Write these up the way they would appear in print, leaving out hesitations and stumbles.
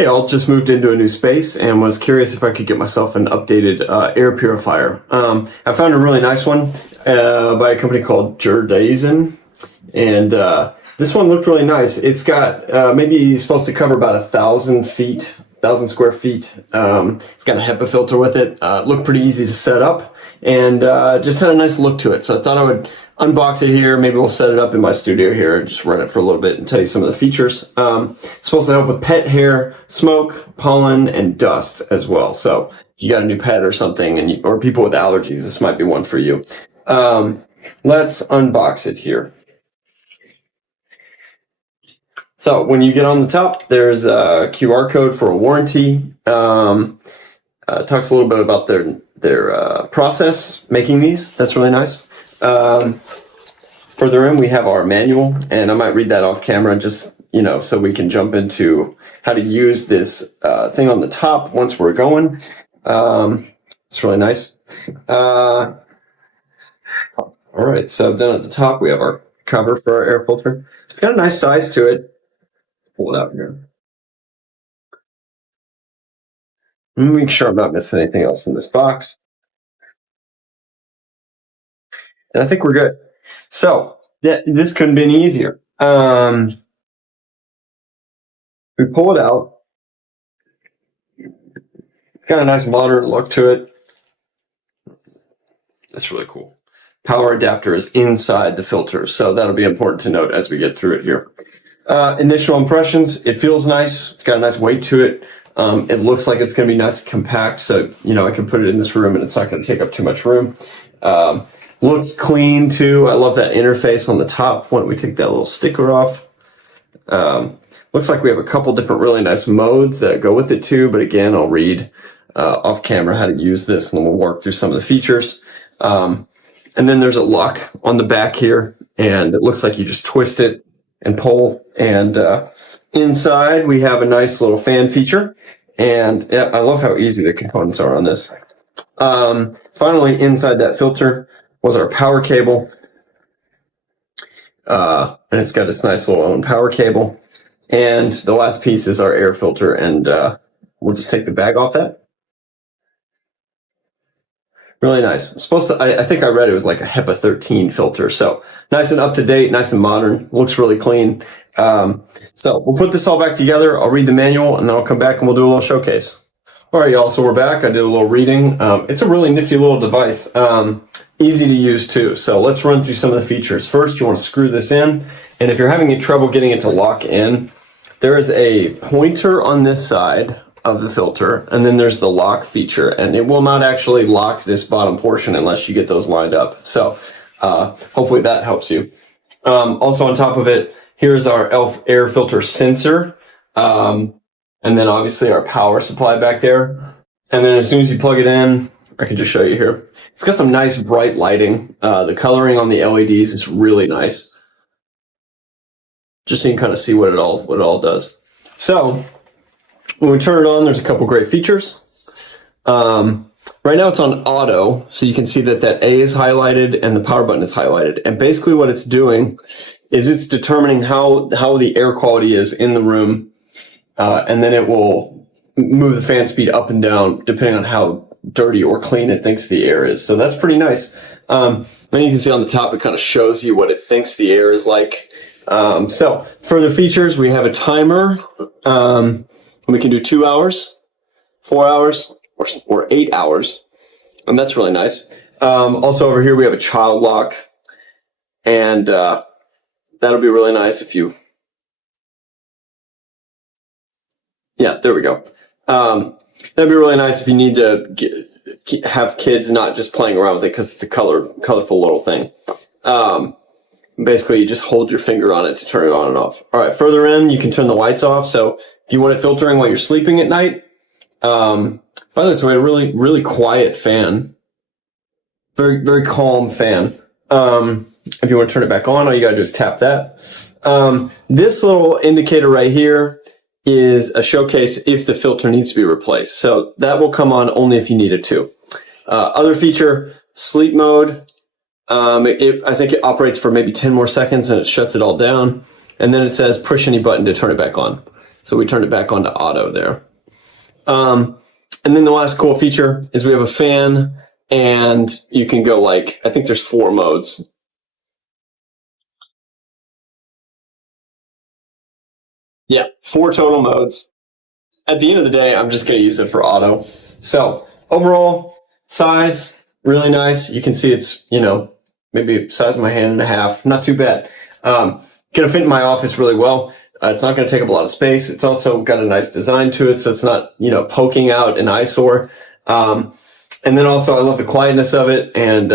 Hey, all, just moved into a new space and was curious if I could get myself an updated air purifier. I found a really nice one by a company called JZ200, and this one looked really nice. It's got maybe supposed to cover about 1,000 square feet. It's got a HEPA filter with it. Looked pretty easy to set up, and just had a nice look to it. So I thought I would unbox it here. Maybe we'll set it up in my studio here and just run it for a little bit and tell you some of the features. It's supposed to help with pet hair, smoke, pollen, and dust as well. So if you got a new pet or something, or people with allergies, this might be one for you. Let's unbox it here. So when you get on the top, there's a QR code for a warranty. Talks a little bit about their process making these. That's really nice. Further in, we have our manual, and I might read that off camera just, so we can jump into how to use this thing on the top once we're going. It's really nice. All right, so then at the top, we have our cover for our air filter. It's got a nice size to it. Pull it out here. Let me make sure I'm not missing anything else in this box. And I think we're good. So this couldn't be any easier. We pull it out. Got a nice modern look to it. That's really cool. Power adapter is inside the filter, so that'll be important to note as we get through it here. Initial impressions, it feels nice. It's got a nice weight to it. It looks like it's going to be nice and compact, so I can put it in this room and it's not going to take up too much room. Looks clean too. I love that interface on the top. Why don't we take that little sticker off? Looks like we have a couple different really nice modes that go with it too, but again, I'll read off camera how to use this and then we'll work through some of the features. And then there's a lock on the back here, and it looks like you just twist it and pull, and inside we have a nice little fan feature, and yeah, I love how easy the components are on this. Finally, inside that filter was our power cable, and it's got its nice little own power cable, and the last piece is our air filter, and we'll just take the bag off that. Really nice. I think I read it was like a HEPA 13 filter. So nice and up to date, nice and modern. Looks really clean. So we'll put this all back together. I'll read the manual and then I'll come back and we'll do a little showcase. All right, y'all. So we're back. I did a little reading. It's a really nifty little device. Easy to use too. So let's run through some of the features. First, you want to screw this in. And if you're having trouble getting it to lock in, there is a pointer on this side of the filter, and then there's the lock feature, and it will not actually lock this bottom portion unless you get those lined up. So hopefully that helps you. Also on top of it, here's our air filter sensor, and then obviously our power supply back there. And then as soon as you plug it in, I can just show you here. It's got some nice bright lighting. The coloring on the LEDs is really nice. Just so you can kind of see what it all does. So when we turn it on, there's a couple great features. Right now it's on auto, so you can see that A is highlighted and the power button is highlighted. And basically what it's doing is it's determining how the air quality is in the room, and then it will move the fan speed up and down depending on how dirty or clean it thinks the air is. So that's pretty nice. And you can see on the top, it kind of shows you what it thinks the air is like. So further features, we have a timer. We can do 2 hours, 4 hours, or 8 hours, and that's really nice. Also over here we have a child lock, and that'll be really nice if you, yeah, there we go. That'd be really nice if you need to have kids not just playing around with it because it's a colorful little thing. Basically, you just hold your finger on it to turn it on and off. All right, further in, you can turn the lights off. So if you want it filtering while you're sleeping at night, by the way, it's a really, really quiet fan. Very, very calm fan. If you want to turn it back on, all you got to do is tap that. This little indicator right here is a showcase if the filter needs to be replaced. So that will come on only if you need it to. Other feature, sleep mode. I think it operates for maybe 10 more seconds and it shuts it all down. And then it says push any button to turn it back on. So we turned it back on to auto there. And then the last cool feature is we have a fan, and you can go like, I think there's 4 modes. Yeah, 4 total modes. At the end of the day, I'm just going to use it for auto. So overall size, really nice. You can see it's, you know, maybe size of my hand and a half. Not too bad. Going to fit in my office really well. It's not going to take up a lot of space. It's also got a nice design to it, so it's not, you know, poking out an eyesore. And then also I love the quietness of it, and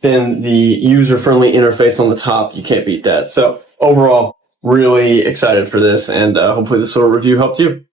then the user-friendly interface on the top. You can't beat that. So overall, really excited for this, and hopefully this little review helped you.